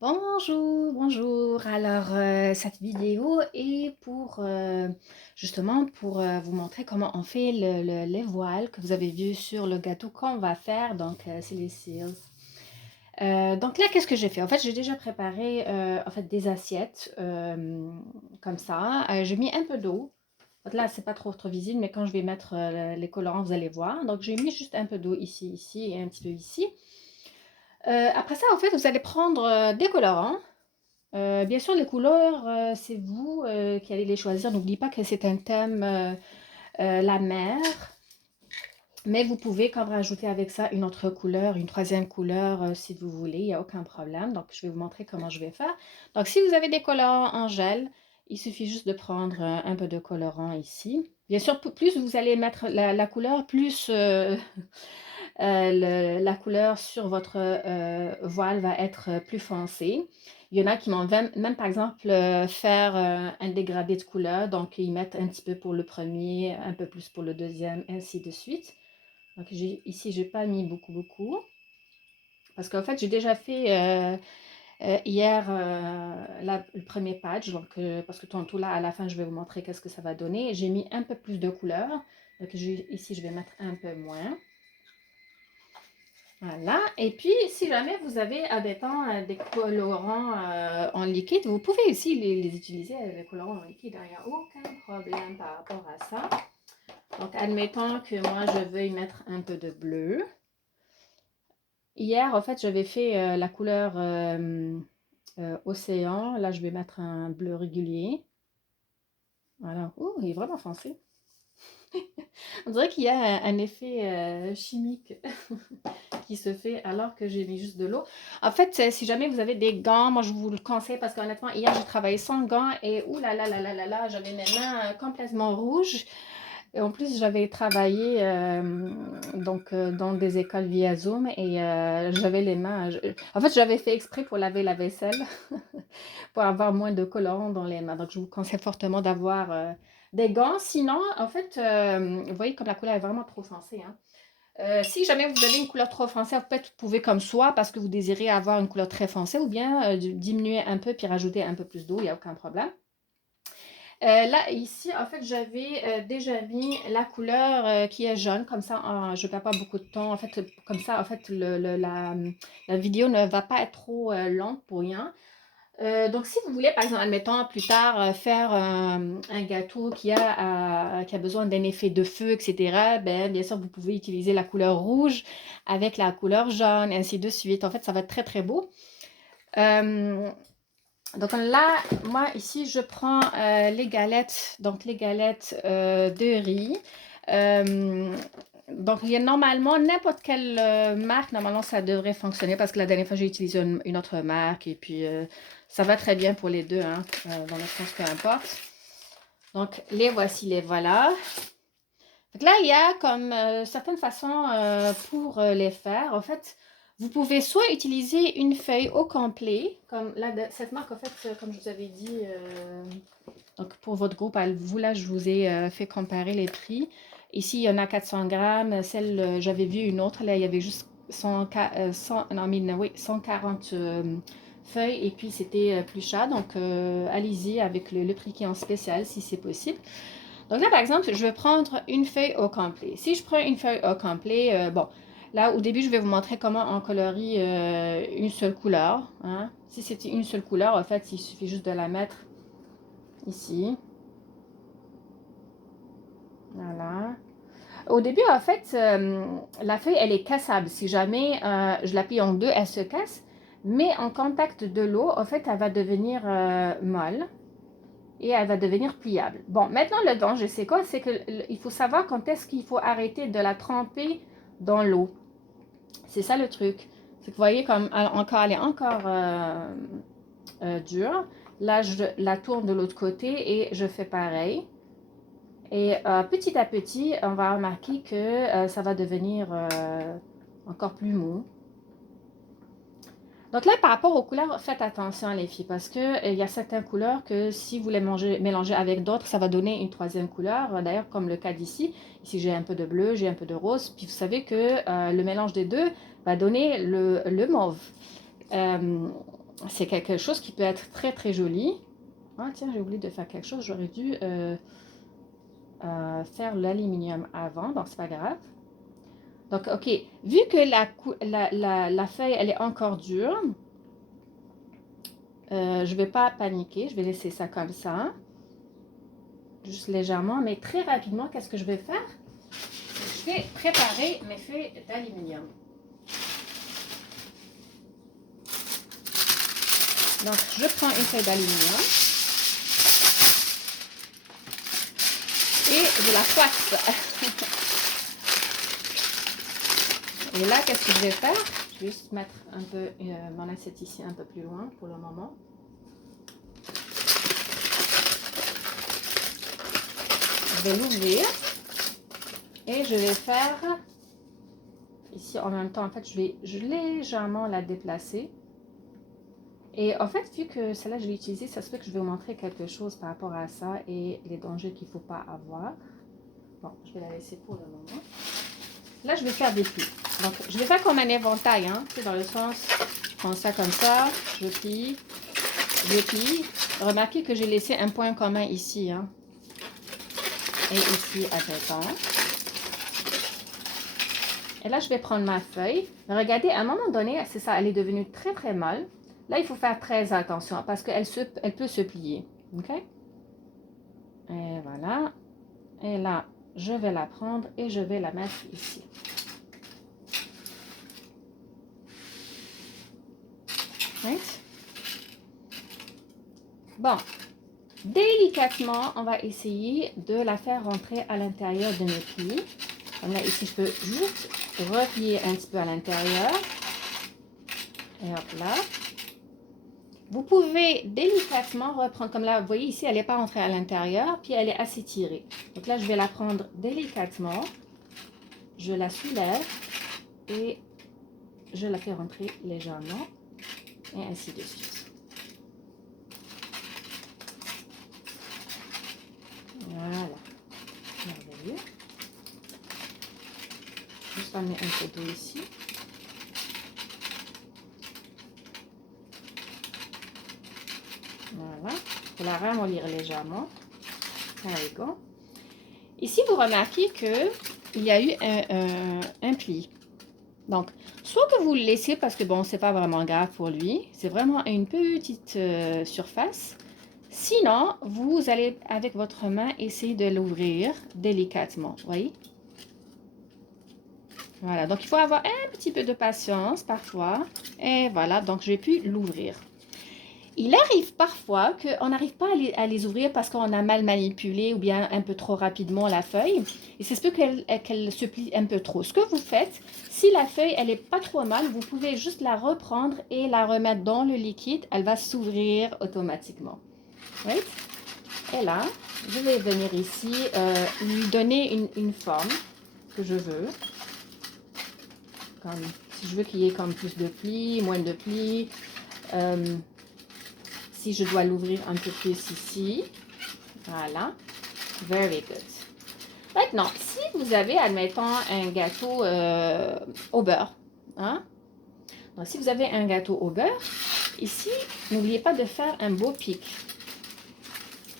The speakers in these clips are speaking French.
Bonjour, bonjour. Alors, cette vidéo est pour justement pour vous montrer comment on fait les voiles que vous avez vu sur le gâteau qu'on va faire. Donc, c'est les cils. Donc là, qu'est-ce que j'ai fait? En fait, j'ai déjà préparé en fait des assiettes comme ça. J'ai mis un peu d'eau. Là, c'est pas trop visible, mais quand je vais mettre les colorants, vous allez voir. Donc, j'ai mis juste un peu d'eau ici, ici et un petit peu ici. Après ça, en fait, vous allez prendre des colorants. Bien sûr, les couleurs, c'est vous qui allez les choisir. N'oubliez pas que c'est un thème, la mer, mais vous pouvez quand même rajouter avec ça une autre couleur, une troisième couleur si vous voulez, il n'y a aucun problème. Donc, je vais vous montrer comment je vais faire. Donc, si vous avez des colorants en gel, il suffit juste de prendre un peu de colorant ici. Bien sûr, plus vous allez mettre la couleur, plus la couleur sur votre voile va être plus foncée. Il y en a qui m'ont même par exemple faire un dégradé de couleur, donc ils mettent un petit peu pour le premier, un peu plus pour le deuxième, ainsi de suite. Donc ici, je n'ai pas mis beaucoup, parce qu'en fait, j'ai déjà fait hier le premier patch, donc, parce que tantôt là, à la fin, je vais vous montrer qu'est-ce que ça va donner. J'ai mis un peu plus de couleur, donc ici, je vais mettre un peu moins. Voilà. Et puis, si jamais vous avez, admettons, des colorants en liquide, vous pouvez aussi les utiliser avec des colorants en liquide. Il n'y a aucun problème par rapport à ça. Donc, admettons que moi, je veuille mettre un peu de bleu. Hier, en fait, j'avais fait la couleur océan. Là, je vais mettre un bleu régulier. Voilà. Oh, il est vraiment foncé. On dirait qu'il y a un effet chimique qui se fait alors que j'ai mis juste de l'eau. En fait, si jamais vous avez des gants, moi je vous le conseille parce qu'honnêtement, hier j'ai travaillé sans gants et ouh là, j'avais mes mains complètement rouges. Et en plus, j'avais travaillé donc dans des écoles via Zoom et j'avais les mains. En fait, j'avais fait exprès pour laver la vaisselle pour avoir moins de colorants dans les mains. Donc, je vous conseille fortement d'avoir des gants. Sinon, en fait, vous voyez comme la couleur est vraiment trop foncée. Hein. Si jamais vous avez une couleur trop foncée, peut-être vous pouvez comme soi parce que vous désirez avoir une couleur très foncée ou bien diminuer un peu puis rajouter un peu plus d'eau, il n'y a aucun problème. Là, ici, en fait, j'avais déjà mis la couleur qui est jaune, comme ça, je ne perds pas beaucoup de temps. En fait, comme ça, en fait, la vidéo ne va pas être trop longue pour rien. Donc, si vous voulez, par exemple, admettons, plus tard, faire un gâteau qui a besoin d'un effet de feu, etc., ben, bien sûr, vous pouvez utiliser la couleur rouge avec la couleur jaune, ainsi de suite. En fait, ça va être très, très beau. Donc là, moi, ici, je prends les galettes, donc les galettes de riz. Euh, donc, il y a normalement n'importe quelle marque, normalement, ça devrait fonctionner parce que la dernière fois, j'ai utilisé une autre marque et puis ça va très bien pour les deux, hein, dans le sens peu importe. Donc, les voici, les voilà. Donc là, il y a comme certaines façons pour les faire. En fait, vous pouvez soit utiliser une feuille au complet, comme là, cette marque, en fait, comme je vous avais dit, donc pour votre groupe, vous, là, je vous ai fait comparer les prix. Ici, il y en a 400 grammes. Celle, j'avais vu une autre, là, il y avait juste 140 feuilles et puis c'était plus cher. Donc, allez-y avec le prix qui est en spécial si c'est possible. Donc là, par exemple, je vais prendre une feuille au complet. Si je prends une feuille au complet, bon, là, au début, je vais vous montrer comment on colorie une seule couleur. Hein. Si c'est une seule couleur, en fait, il suffit juste de la mettre ici. Voilà. Au début, en fait, la feuille, elle est cassable. Si jamais je la plie en deux, elle se casse. Mais en contact de l'eau, en fait, elle va devenir molle. Et elle va devenir pliable. Bon, maintenant le danger, c'est quoi? C'est qu'il faut savoir quand est-ce qu'il faut arrêter de la tremper dans l'eau. C'est ça le truc. C'est que vous voyez comme elle est encore dure. Là, je la tourne de l'autre côté et je fais pareil. Et petit à petit, on va remarquer que ça va devenir encore plus mou. Donc là, par rapport aux couleurs, faites attention les filles, parce que il y a certaines couleurs que si vous les mélangez avec d'autres, ça va donner une troisième couleur. D'ailleurs, comme le cas d'ici, ici j'ai un peu de bleu, j'ai un peu de rose, puis vous savez que le mélange des deux va donner le mauve. Euh, c'est quelque chose qui peut être très très joli. Ah tiens, j'ai oublié de faire quelque chose. J'aurais dû faire l'aluminium avant, donc c'est pas grave. Donc, ok, vu que la feuille, elle est encore dure, je vais pas paniquer, je vais laisser ça comme ça, juste légèrement, mais très rapidement, qu'est-ce que je vais faire? Je vais préparer mes feuilles d'aluminium. Donc, je prends une feuille d'aluminium et je la fouette. Et là, qu'est-ce que je vais faire? Je vais juste mettre un peu mon assiette ici un peu plus loin pour le moment. Je vais l'ouvrir et je vais faire ici en même temps. En fait, je vais légèrement la déplacer. Et en fait, vu que celle-là, je l'ai utilisée, ça se fait que je vais vous montrer quelque chose par rapport à ça et les dangers qu'il ne faut pas avoir. Bon, je vais la laisser pour le moment. Là, je vais faire des plis. Donc, je vais faire comme un éventail, hein, dans le sens, je prends ça comme ça, je plie, je plie. Remarquez que j'ai laissé un point commun ici, hein, et ici à temps. Et là, je vais prendre ma feuille. Regardez, à un moment donné, c'est ça, elle est devenue très très molle. Là, il faut faire très attention parce qu'elle peut se plier. OK? Et voilà. Et là, je vais la prendre et je vais la mettre ici. Right? Bon, délicatement, on va essayer de la faire rentrer à l'intérieur de mes plis. Comme là, ici, je peux juste replier un petit peu à l'intérieur. Et hop là. Vous pouvez délicatement reprendre, comme là, vous voyez ici, elle n'est pas rentrée à l'intérieur, puis elle est assez tirée. Donc là, je vais la prendre délicatement, je la soulève et je la fais rentrer légèrement, et ainsi de suite. Voilà, merveilleux. Juste amener un peu d'eau ici. Voilà, pour la ramollir légèrement. There we go. Ici, vous remarquez qu'il y a eu un pli. Donc, soit que vous le laissez parce que bon, c'est pas vraiment grave pour lui. C'est vraiment une petite surface. Sinon, vous allez avec votre main essayer de l'ouvrir délicatement. Vous voyez? Voilà, donc il faut avoir un petit peu de patience parfois. Et voilà, donc j'ai pu l'ouvrir. Il arrive parfois qu'on n'arrive pas à les ouvrir parce qu'on a mal manipulé ou bien un peu trop rapidement la feuille. Et c'est ce qu'elle se plie un peu trop. Ce que vous faites, si la feuille, elle n'est pas trop mal, vous pouvez juste la reprendre et la remettre dans le liquide. Elle va s'ouvrir automatiquement. Right? Et là, je vais venir ici lui donner une forme que je veux. Comme, si je veux qu'il y ait comme plus de plis, moins de plis. Si je dois l'ouvrir un peu plus ici. Voilà. Very good. Maintenant, si vous avez, admettons, un gâteau au beurre. Hein? Donc, si vous avez un gâteau au beurre, ici, n'oubliez pas de faire un beau pic.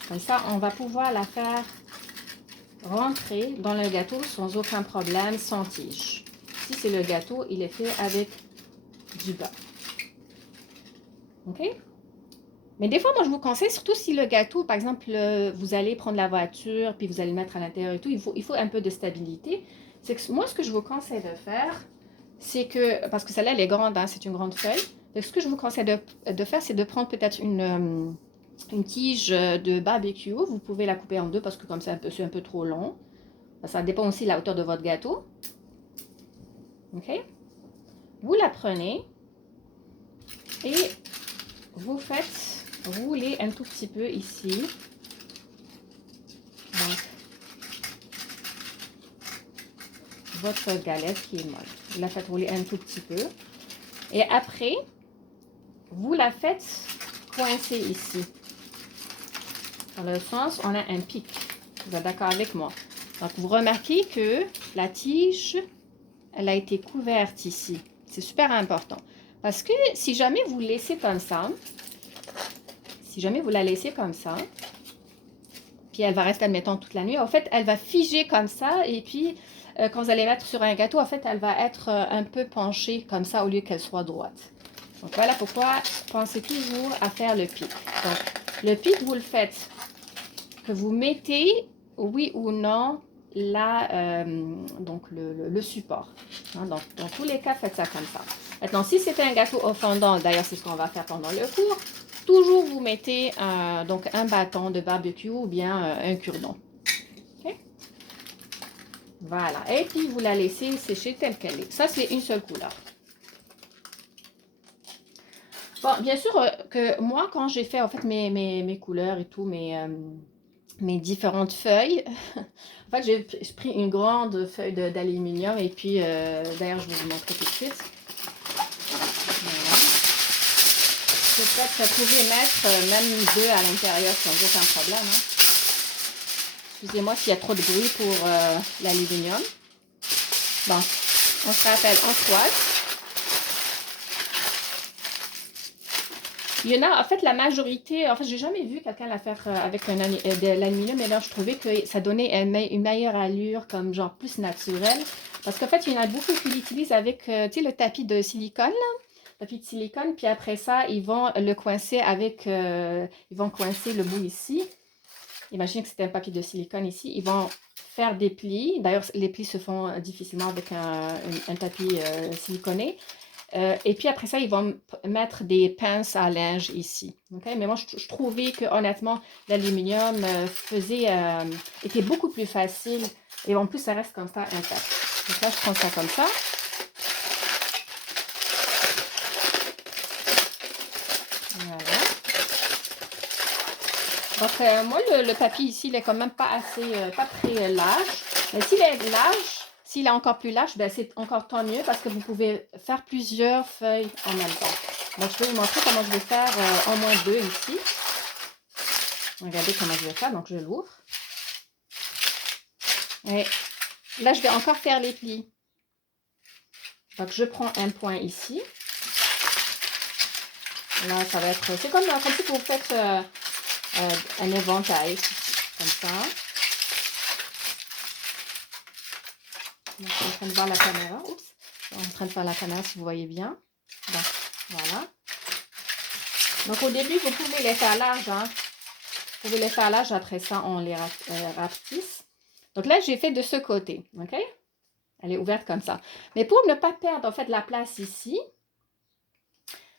Comme ça, on va pouvoir la faire rentrer dans le gâteau sans aucun problème, sans tige. Si c'est le gâteau, il est fait avec du beurre. OK? Mais des fois, moi, je vous conseille, surtout si le gâteau, par exemple, vous allez prendre la voiture, puis vous allez le mettre à l'intérieur et tout, il faut un peu de stabilité. C'est que moi, ce que je vous conseille de faire, c'est que, parce que celle-là, elle est grande, hein, c'est une grande feuille. Donc, ce que je vous conseille de faire, c'est de prendre peut-être une tige de barbecue. Vous pouvez la couper en deux parce que comme c'est un peu trop long. Ça dépend aussi de la hauteur de votre gâteau. OK? Vous la prenez et vous faites rouler un tout petit peu ici. Donc, votre galette qui est molle. Vous la faites rouler un tout petit peu. Et après, vous la faites coincer ici. Dans le sens, on a un pic. Vous êtes d'accord avec moi? Donc, vous remarquez que la tige, elle a été couverte ici. C'est super important. Parce que si jamais vous laissez comme ça, si jamais vous la laissez comme ça, puis elle va rester, admettons, toute la nuit, en fait, elle va figer comme ça, et puis quand vous allez mettre sur un gâteau, en fait, elle va être un peu penchée comme ça au lieu qu'elle soit droite. Donc voilà pourquoi pensez toujours à faire le pic. Donc le pic, vous le faites, que vous mettez, oui ou non, donc le support. Hein, donc, dans tous les cas, faites ça comme ça. Maintenant, si c'était un gâteau au fondant, d'ailleurs, c'est ce qu'on va faire pendant le cours, toujours vous mettez donc un bâton de barbecue ou bien un cure-dent. Okay? Voilà. Et puis, vous la laissez sécher telle qu'elle est. Ça, c'est une seule couleur. Bon, bien sûr que moi, quand j'ai fait en fait mes couleurs et tout, mes différentes feuilles, en fait, j'ai pris une grande feuille d'aluminium et puis, d'ailleurs, je vais vous montrer tout de suite. Voilà. Peut-être que vous pouvez mettre même deux à l'intérieur sans aucun problème. Hein. Excusez-moi s'il y a trop de bruit pour l'aluminium. Bon, on se rappelle en froisse. Il y en a, en fait, la majorité, en fait, j'ai jamais vu quelqu'un la faire avec de l'aluminium, mais là, je trouvais que ça donnait une meilleure allure, comme genre plus naturelle. Parce qu'en fait, il y en a beaucoup qui l'utilisent avec, tu sais, le tapis de silicone, là. Tapis de silicone, puis après ça, ils vont le coincer avec, ils vont coincer le bout ici. Imaginez que c'était un papier de silicone ici. Ils vont faire des plis. D'ailleurs, les plis se font difficilement avec un tapis siliconé. Et puis après ça, ils vont mettre des pinces à linge ici. Okay? Mais moi, je trouvais que honnêtement, l'aluminium était beaucoup plus facile. Et en plus, ça reste comme ça intact. Donc là, je prends ça comme ça. Voilà. Donc, moi, le papier ici, il est quand même pas assez, pas très large. Mais s'il est large, s'il est encore plus large, ben, c'est encore tant mieux parce que vous pouvez faire plusieurs feuilles en même temps. Donc, je vais vous montrer comment je vais faire au moins deux ici. Regardez comment je vais faire. Donc, je l'ouvre. Et là, je vais encore faire les plis. Donc, je prends un point ici. Là, ça va être... C'est comme si vous faites un éventail. Comme ça. Donc, je suis en train de voir la caméra. Oups. Je suis en train de faire la caméra si vous voyez bien. Donc, voilà. Donc, au début, vous pouvez les faire larges. Hein. Vous pouvez les faire larges. Après ça, on les rapetisse. Donc là, j'ai fait de ce côté. OK? Elle est ouverte comme ça. Mais pour ne pas perdre, en fait, la place ici,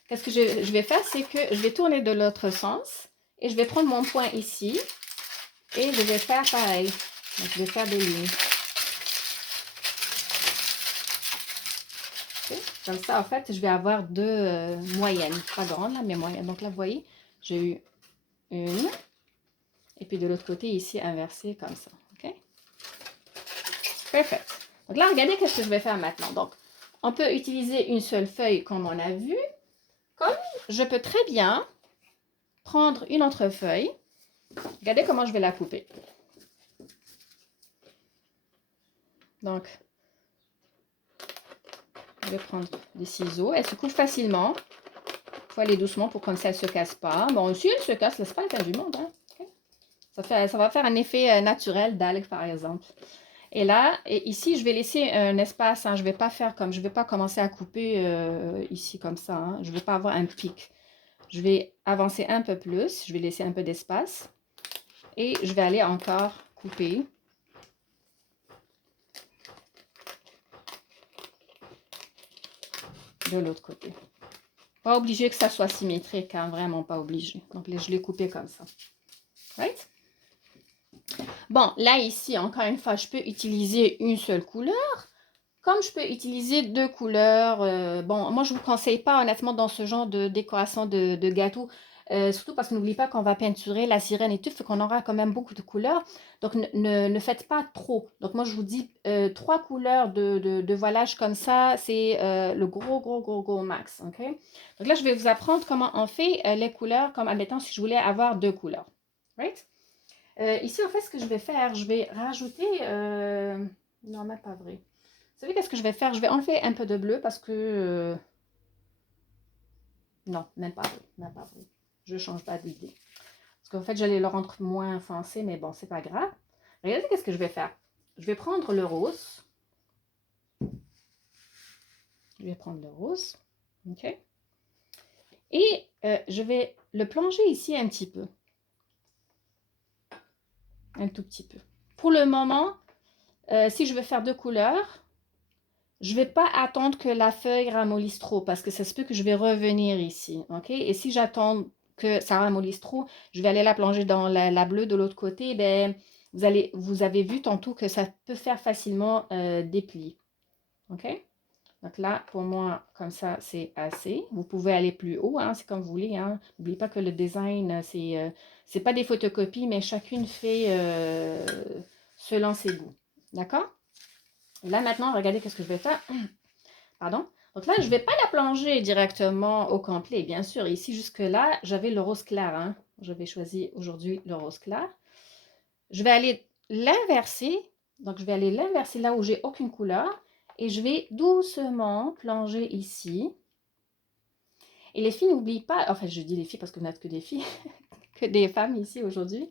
qu'est-ce que je vais faire? C'est que je vais tourner de l'autre sens. Et je vais prendre mon point ici. Et je vais faire pareil. Donc, je vais faire des lignes. Comme ça, en fait, je vais avoir deux moyennes. Pas grandes, là, mais moyennes. Donc là, vous voyez, j'ai eu une. Et puis de l'autre côté, ici, inversé comme ça. OK? Parfait. Donc là, regardez qu'est-ce que je vais faire maintenant. Donc, on peut utiliser une seule feuille comme on a vu. Comme je peux très bien prendre une autre feuille. Regardez comment je vais la couper. Donc, je vais prendre des ciseaux. Elle se coupe facilement. Il faut aller doucement pour comme ça, elle ne se casse pas. Bon, si elle se casse, c'est pas la fin du monde. Hein? Okay? Ça va faire un effet naturel d'algue, par exemple. Et là, ici, je vais laisser un espace. Hein, je ne vais pas faire comme, je ne vais pas commencer à couper ici comme ça. Hein, je ne vais pas avoir un pic. Je vais avancer un peu plus. Je vais laisser un peu d'espace. Et je vais aller encore couper. De l'autre côté. Pas obligé que ça soit symétrique, hein, vraiment pas obligé. Donc là, je l'ai coupé comme ça. Right? Bon, là ici, encore une fois, je peux utiliser une seule couleur. Comme je peux utiliser deux couleurs, bon, moi je ne vous conseille pas honnêtement dans ce genre de décoration de gâteau, surtout parce que n'oubliez pas qu'on va peinturer la sirène et tout, fait qu'on aura quand même beaucoup de couleurs. Donc ne faites pas trop. Donc moi je vous dis trois couleurs de voilage comme ça, c'est le gros max. Ok. Donc là je vais vous apprendre comment on fait les couleurs, comme admettons si je voulais avoir deux couleurs. Right? Ici en fait ce que je vais faire, je vais rajouter, non même pas vrai. Vous savez qu'est-ce que je vais faire? Je vais enlever un peu de bleu parce que Non, même pas vrai, même pas vrai. Je change pas d'idée. Parce qu'en fait, j'allais le rendre moins foncé, mais bon, c'est pas grave. Regardez qu'est-ce que je vais faire. Je vais prendre le rose. Je vais prendre le rose. OK? Et je vais le plonger ici un petit peu. Un tout petit peu. Pour le moment, si je veux faire deux couleurs, je ne vais pas attendre que la feuille ramollisse trop parce que ça se peut que je vais revenir ici. OK? Et si j'attends que ça ramollisse trop, je vais aller la plonger dans la bleue de l'autre côté. Ben, vous avez vu tantôt que ça peut faire facilement des plis. OK? Donc là, pour moi, comme ça, c'est assez. Vous pouvez aller plus haut, hein, c'est comme vous voulez. Hein. N'oubliez pas que le design, c'est pas des photocopies, mais chacune fait selon ses goûts. D'accord? Là, maintenant, regardez qu'est-ce que je vais faire. Pardon? Donc là, je ne vais pas la plonger directement au complet, bien sûr. Ici, jusque-là, j'avais le rose clair. Hein. J'avais choisi aujourd'hui le rose clair. Je vais aller l'inverser. Donc, je vais aller l'inverser là où j'ai aucune couleur. Et je vais doucement plonger ici. Et les filles, n'oublient pas, enfin, je dis les filles parce que vous n'êtes que des filles, que des femmes ici aujourd'hui.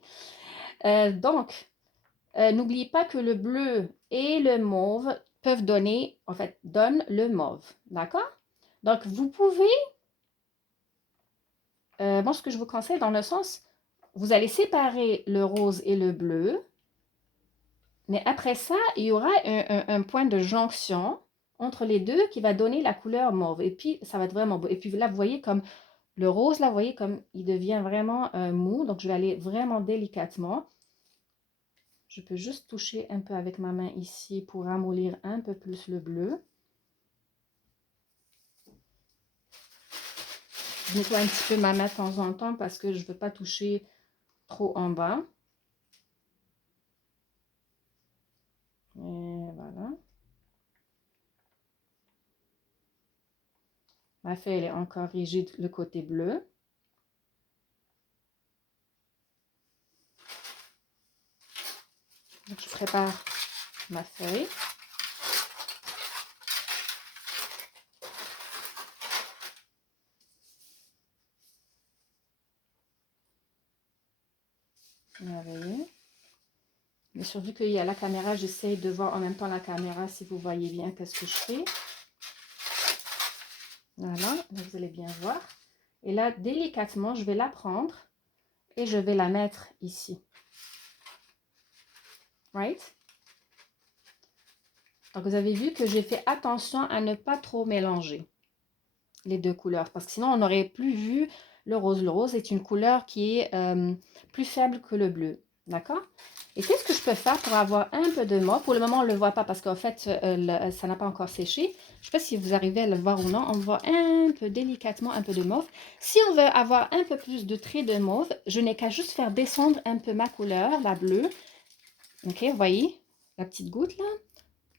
N'oubliez pas que le bleu et le mauve peuvent donner, en fait, donnent le mauve. D'accord? Donc, vous pouvez, moi, ce que je vous conseille dans le sens, vous allez séparer le rose et le bleu, mais après ça, il y aura un point de jonction entre les deux qui va donner la couleur mauve. Et puis, ça va être vraiment beau. Et puis là, vous voyez comme le rose, là, vous voyez comme il devient vraiment mou. Donc, je vais aller vraiment délicatement. Je peux juste toucher un peu avec ma main ici pour ramollir un peu plus le bleu. Je nettoie un petit peu ma main de temps en temps parce que je ne veux pas toucher trop en bas. Et voilà. Ma feuille elle est encore rigide, le côté bleu. Donc, je prépare ma feuille. Merveilleux. Mais surtout qu'il y a la caméra, j'essaye de voir en même temps la caméra si vous voyez bien qu'est-ce que je fais. Voilà, vous allez bien voir. Et là, délicatement, je vais la prendre et je vais la mettre ici. Right? Donc, vous avez vu que j'ai fait attention à ne pas trop mélanger les deux couleurs parce que sinon, on n'aurait plus vu le rose. Le rose est une couleur qui est plus faible que le bleu. D'accord? Et qu'est-ce que je peux faire pour avoir un peu de mauve? Pour le moment, on ne le voit pas parce qu'en fait, ça n'a pas encore séché. Je ne sais pas si vous arrivez à le voir ou non. On voit un peu délicatement un peu de mauve. Si on veut avoir un peu plus de traits de mauve, je n'ai qu'à juste faire descendre un peu ma couleur, la bleue. Ok, vous voyez la petite goutte là?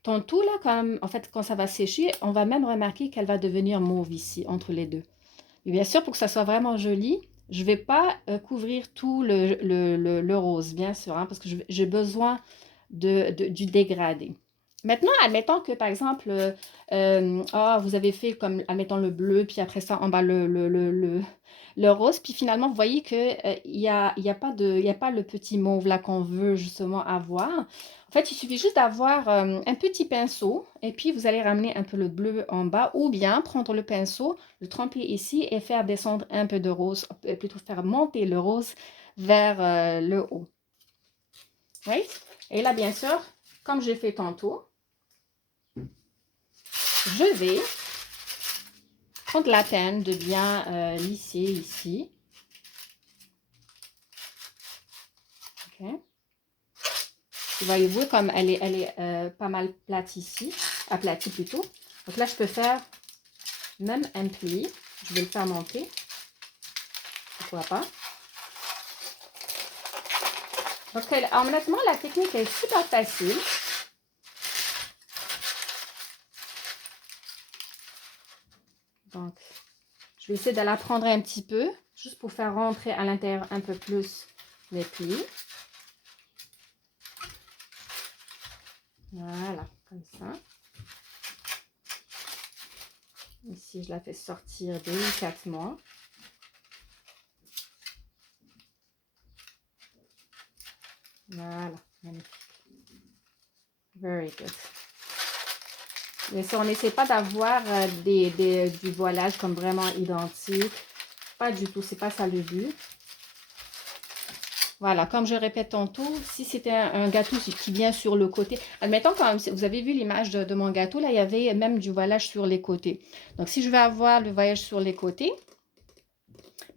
Tantôt là, en fait, quand ça va sécher, on va même remarquer qu'elle va devenir mauve ici, entre les deux. Et bien sûr, pour que ça soit vraiment joli, je ne vais pas couvrir tout le rose, bien sûr, hein, parce que j'ai besoin du dégradé. Maintenant, admettons que, par exemple, vous avez fait comme, admettons, le bleu, puis après ça, en bas, le rose, puis finalement, vous voyez qu'il y a pas le petit mauve là qu'on veut justement avoir. En fait, il suffit juste d'avoir un petit pinceau, et puis vous allez ramener un peu le bleu en bas, ou bien prendre le pinceau, le tremper ici, et faire descendre un peu de rose, plutôt faire monter le rose vers le haut. Oui? Et là, bien sûr, comme j'ai fait tantôt, je vais prendre la peine de bien lisser ici. Okay. Vous voyez, comme elle est pas mal plate ici, aplatie plutôt. Donc là, je peux faire même un pli. Je vais le faire monter. Pourquoi pas. Donc, honnêtement, la technique est super facile. Donc, je vais essayer de la prendre un petit peu, juste pour faire rentrer à l'intérieur un peu plus les plis. Voilà, comme ça. Ici, je la fais sortir délicatement. Voilà, magnifique. Very good. Mais ça, on n'essaie pas d'avoir du voilage comme vraiment identique. Pas du tout, c'est pas ça le but. Voilà, comme je répète tantôt, si c'était un gâteau qui vient sur le côté, admettons quand vous avez vu l'image de mon gâteau, là, il y avait même du voilage sur les côtés. Donc, si je vais avoir le voilage sur les côtés,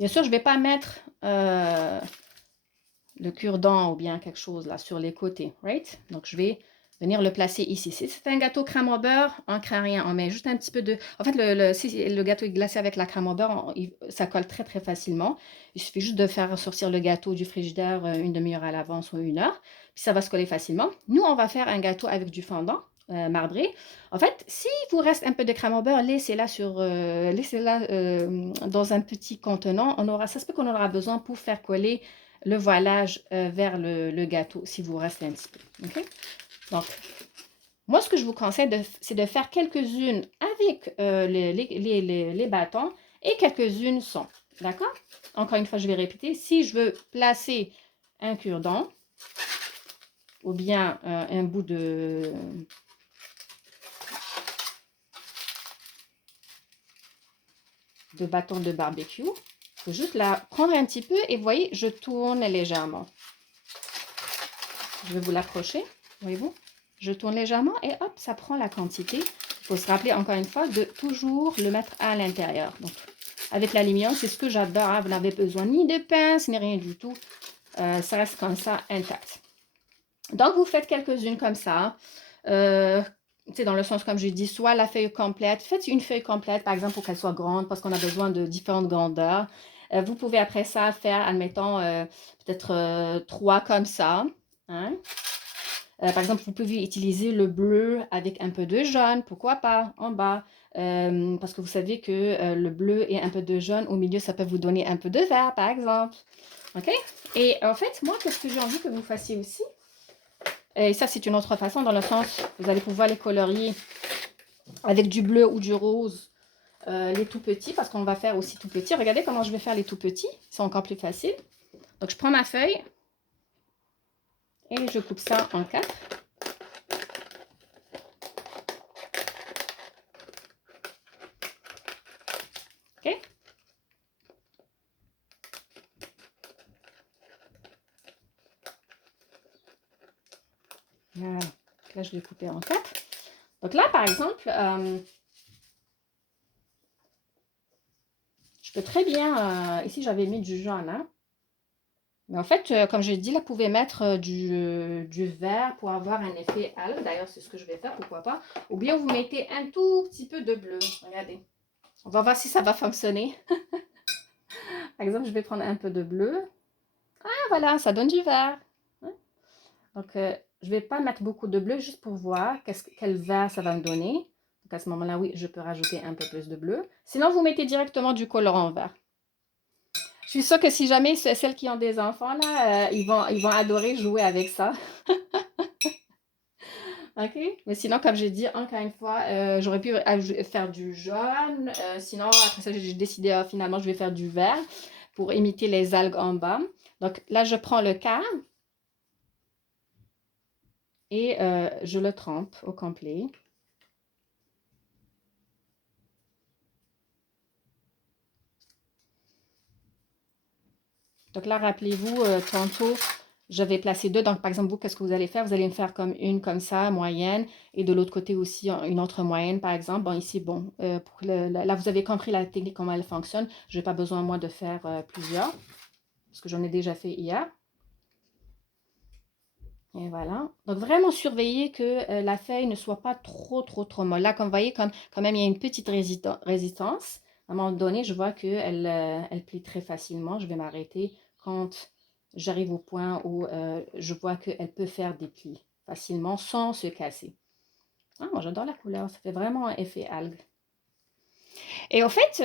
bien sûr, je ne vais pas mettre le cure-dent ou bien quelque chose là sur les côtés, right? Donc, je vais venir le placer ici. Si c'est un gâteau crème au beurre, on ne craint rien. On met juste un petit peu de... En fait, si le gâteau est glacé avec la crème au beurre, ça colle très, très facilement. Il suffit juste de faire sortir le gâteau du frigidaire une demi-heure à l'avance ou 1 heure. Puis ça va se coller facilement. Nous, on va faire un gâteau avec du fondant marbré. En fait, s'il vous reste un peu de crème au beurre, laissez-la dans un petit contenant. Ça se peut qu'on aura besoin pour faire coller le voilage vers le gâteau, si vous restez un petit peu. Okay? Donc, moi, ce que je vous conseille, c'est de faire quelques-unes avec les bâtons et quelques-unes sans. D'accord? Encore une fois, je vais répéter. Si je veux placer un cure-dent ou bien un bout de bâton de barbecue, il faut juste la prendre un petit peu et vous voyez, je tourne légèrement. Je vais vous l'approcher, voyez-vous? Je tourne légèrement et hop, ça prend la quantité. Il faut se rappeler encore une fois de toujours le mettre à l'intérieur. Donc, avec l'aluminium, c'est ce que j'adore. Hein? Vous n'avez besoin ni de pince, ni rien du tout. Ça reste comme ça, intact. Donc, vous faites quelques-unes comme ça. C'est dans le sens, comme je dis, soit la feuille complète. Faites une feuille complète, par exemple, pour qu'elle soit grande, parce qu'on a besoin de différentes grandeurs. Vous pouvez après ça faire, admettons, peut-être 3 comme ça. Hein? Par exemple, vous pouvez utiliser le bleu avec un peu de jaune, pourquoi pas, en bas. Parce que vous savez que le bleu et un peu de jaune au milieu, ça peut vous donner un peu de vert, par exemple. OK? Et en fait, moi, qu'est-ce que j'ai envie que vous fassiez aussi? Et ça, c'est une autre façon, dans le sens, vous allez pouvoir les colorier avec du bleu ou du rose, les tout petits, parce qu'on va faire aussi tout petits. Regardez comment je vais faire les tout petits, c'est encore plus facile. Donc, je prends ma feuille et je coupe ça en 4. OK? Voilà. Là, je l'ai coupé en 4. Donc là, par exemple, je peux très bien... ici, j'avais mis du jaune. Hein? Mais en fait, comme je l'ai dit, là, vous pouvez mettre du vert pour avoir un effet algue. D'ailleurs, c'est ce que je vais faire, pourquoi pas. Ou bien, vous mettez un tout petit peu de bleu. Regardez. On va voir si ça va fonctionner. Par exemple, je vais prendre un peu de bleu. Ah, voilà, ça donne du vert. Hein? Donc, je ne vais pas mettre beaucoup de bleu juste pour voir quel vert ça va me donner. Donc, à ce moment-là, oui, je peux rajouter un peu plus de bleu. Sinon, vous mettez directement du colorant vert. Je suis sûre que si jamais c'est celles qui ont des enfants, là, ils vont adorer jouer avec ça. OK? Mais sinon, comme j'ai dit, encore une fois, j'aurais pu faire du jaune. Sinon, après ça, j'ai décidé, finalement, je vais faire du vert pour imiter les algues en bas. Donc là, je prends le quart et je le trempe au complet. Donc là, rappelez-vous, tantôt, j'avais placé 2. Donc, par exemple, vous, qu'est-ce que vous allez faire? Vous allez me faire comme une comme ça, moyenne, et de l'autre côté aussi, une autre moyenne, par exemple. Bon, ici, bon, là, vous avez compris la technique, comment elle fonctionne. Je n'ai pas besoin, moi, de faire plusieurs, parce que j'en ai déjà fait hier. Et voilà. Donc, vraiment surveiller que la feuille ne soit pas trop molle. Là, comme vous voyez, quand même, il y a une petite résistance. À un moment donné, je vois qu'elle elle plie très facilement. Je vais m'arrêter quand j'arrive au point où je vois qu'elle peut faire des plis facilement sans se casser. Ah, moi, j'adore la couleur. Ça fait vraiment un effet algue. Et au fait,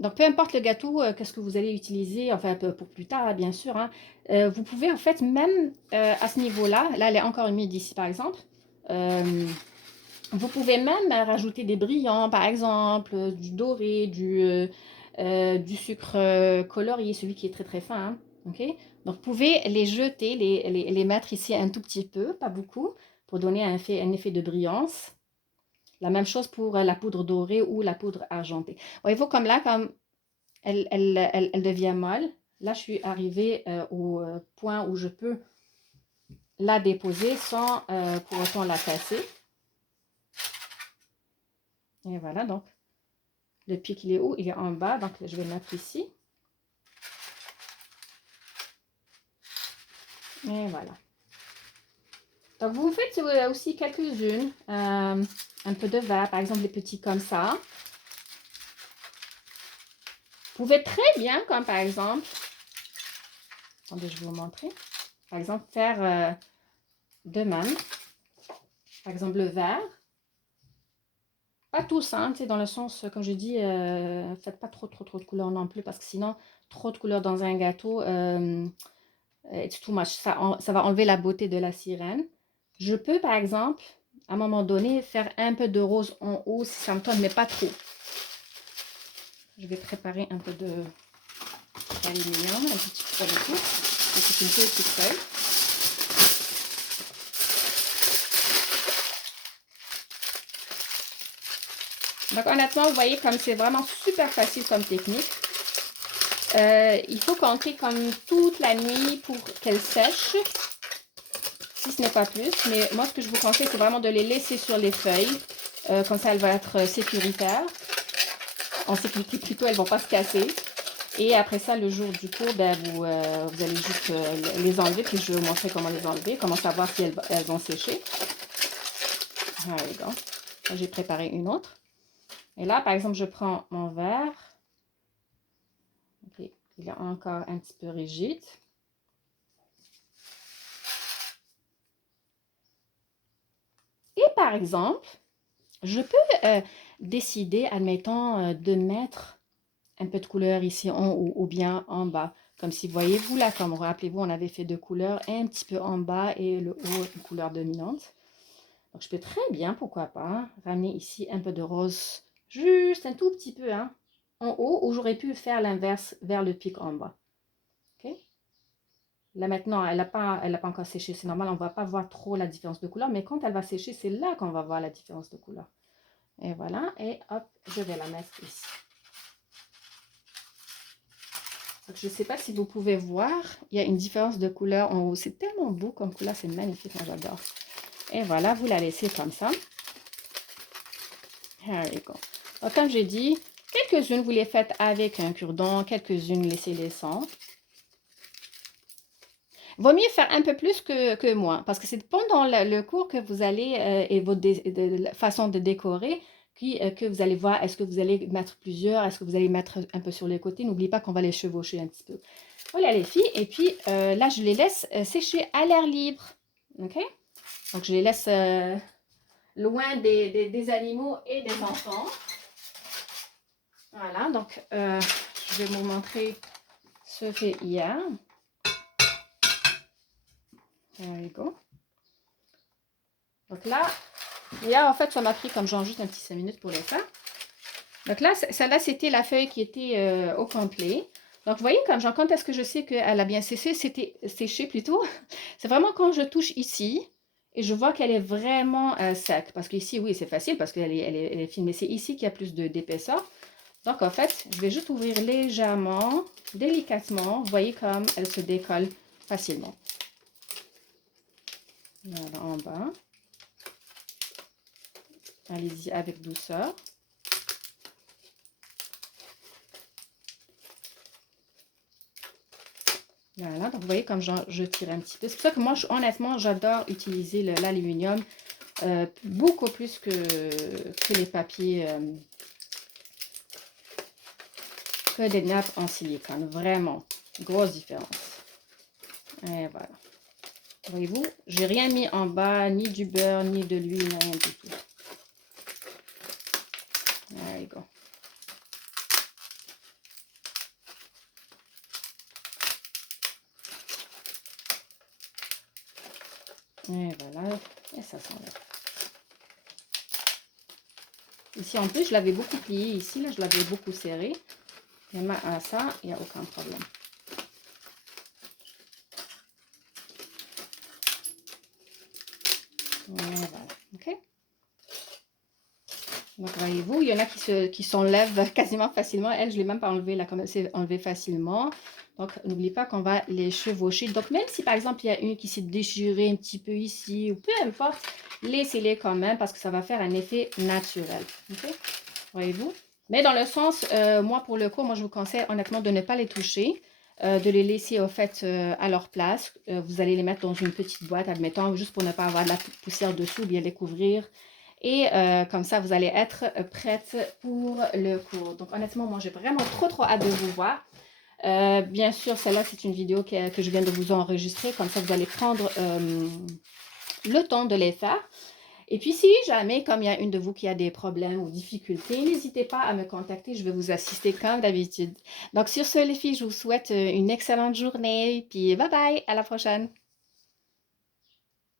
donc, peu importe le gâteau, qu'est-ce que vous allez utiliser, enfin, pour plus tard, bien sûr, hein, vous pouvez, en fait, même à ce niveau-là, là, elle est encore humide ici, par exemple, Vous pouvez même rajouter des brillants, par exemple, du doré, du sucre colorié, celui qui est très très fin. Hein, ok. Donc vous pouvez les jeter, les mettre ici un tout petit peu, pas beaucoup, pour donner un effet de brillance. La même chose pour la poudre dorée ou la poudre argentée. Voyez-vous, comme là, comme elle devient molle, là je suis arrivée au point où je peux la déposer sans pour autant la casser. Et voilà, donc le pic il est où? Il est en bas, donc je vais le mettre ici. Et voilà. Donc vous faites aussi quelques-unes, un peu de verre, par exemple des petits comme ça. Vous pouvez très bien, comme par exemple, attendez, je vais vous montrer. Par exemple, faire de même. Par exemple, le vert. Pas tous, hein, dans le sens, comme je dis, faites pas trop de couleurs non plus, parce que sinon, trop de couleurs dans un gâteau, it's too much. Ça va enlever la beauté de la sirène. Je peux, par exemple, à un moment donné, faire un peu de rose en haut, si ça me tente, mais pas trop. Je vais préparer un peu d'aluminium, un petit peu de tout. C'est une petite feuille. Donc honnêtement, vous voyez comme c'est vraiment super facile comme technique. Il faut compter comme toute la nuit pour qu'elle sèche, si ce n'est pas plus. Mais moi, ce que je vous conseille, c'est vraiment de les laisser sur les feuilles. Comme ça, elle va être sécuritaire. En sécurité plutôt, elles ne vont pas se casser. Et après ça, le jour du cours, ben, vous allez juste les enlever. Puis je vais vous montrer comment les enlever, comment savoir si elles vont sécher. Voilà, j'ai préparé une autre. Et là, par exemple, je prends mon verre. Okay. Il est encore un petit peu rigide. Et par exemple, je peux décider, admettons, de mettre un peu de couleur ici en haut ou bien en bas. Comme si, voyez-vous là, comme rappelez-vous, on avait fait deux couleurs, un petit peu en bas et le haut, une couleur dominante. Donc je peux très bien, pourquoi pas, ramener ici un peu de rose, juste un tout petit peu, hein, en haut, où j'aurais pu faire l'inverse vers le pic en bas. Ok. Là maintenant, elle n'a pas encore séché, c'est normal, on ne va pas voir trop la différence de couleur, mais quand elle va sécher, c'est là qu'on va voir la différence de couleur. Et voilà, et hop, je vais la mettre ici. Donc, je ne sais pas si vous pouvez voir, il y a une différence de couleur en haut. C'est tellement beau comme couleur, c'est magnifique, moi j'adore. Et voilà, vous la laissez comme ça. Here we go. Donc, comme j'ai dit, quelques-unes vous les faites avec un cure-dent, quelques-unes laissez-les sans. Vaut mieux faire un peu plus que moins, parce que c'est pendant le cours que vous allez, et votre façon de décorer, que vous allez voir, est-ce que vous allez mettre plusieurs, est-ce que vous allez mettre un peu sur les côtés. N'oubliez pas qu'on va les chevaucher un petit peu. Voilà les filles, et puis là je les laisse sécher à l'air libre. Ok. Donc je les laisse loin des animaux et des enfants. Voilà, donc je vais vous montrer ce fait hier. There we go. Donc là, en fait, ça m'a pris comme genre juste un petit 5 minutes pour le faire. Donc là, celle-là, c'était la feuille qui était au complet. Donc, vous voyez, comme genre, quand est-ce que je sais qu'elle a bien séché plutôt, c'est vraiment quand je touche ici et je vois qu'elle est vraiment sec. Parce qu'ici, oui, c'est facile parce qu'elle est fine, mais c'est ici qu'il y a plus d'épaisseur. Donc, en fait, je vais juste ouvrir légèrement, délicatement. Vous voyez comme elle se décolle facilement. Voilà, en bas. Allez-y avec douceur. Voilà, donc vous voyez comme je tire un petit peu. C'est pour ça que moi, honnêtement, j'adore utiliser l'aluminium beaucoup plus que les papiers, que des nappes en silicone. Vraiment, grosse différence. Et voilà. Voyez-vous, j'ai rien mis en bas, ni du beurre, ni de l'huile, rien du tout. There you go. Et voilà, et ça s'enlève. Ici, en plus, je l'avais beaucoup plié. Ici, là, je l'avais beaucoup serré. Et à ça, il n'y a aucun problème. Voilà, ok. Donc, voyez-vous, il y en a qui s'enlèvent quasiment facilement. Elle, je ne l'ai même pas enlevée, là, comme elle s'est enlevée facilement. Donc, n'oubliez pas qu'on va les chevaucher. Donc, même si, par exemple, il y a une qui s'est déchirée un petit peu ici, ou peu importe, laissez-les quand même parce que ça va faire un effet naturel. Ok? Voyez-vous? Mais dans le sens, moi, pour le coup, moi, je vous conseille honnêtement de ne pas les toucher. De les laisser au fait à leur place. Vous allez les mettre dans une petite boîte, admettons, juste pour ne pas avoir de la poussière dessous, bien les couvrir. Et comme ça, vous allez être prête pour le cours. Donc honnêtement, moi, j'ai vraiment trop hâte de vous voir. Bien sûr, celle-là, c'est une vidéo que je viens de vous enregistrer. Comme ça, vous allez prendre le temps de les faire. Et puis, si jamais, comme il y a une de vous qui a des problèmes ou difficultés, n'hésitez pas à me contacter. Je vais vous assister comme d'habitude. Donc, sur ce, les filles, je vous souhaite une excellente journée. Puis, bye bye, à la prochaine.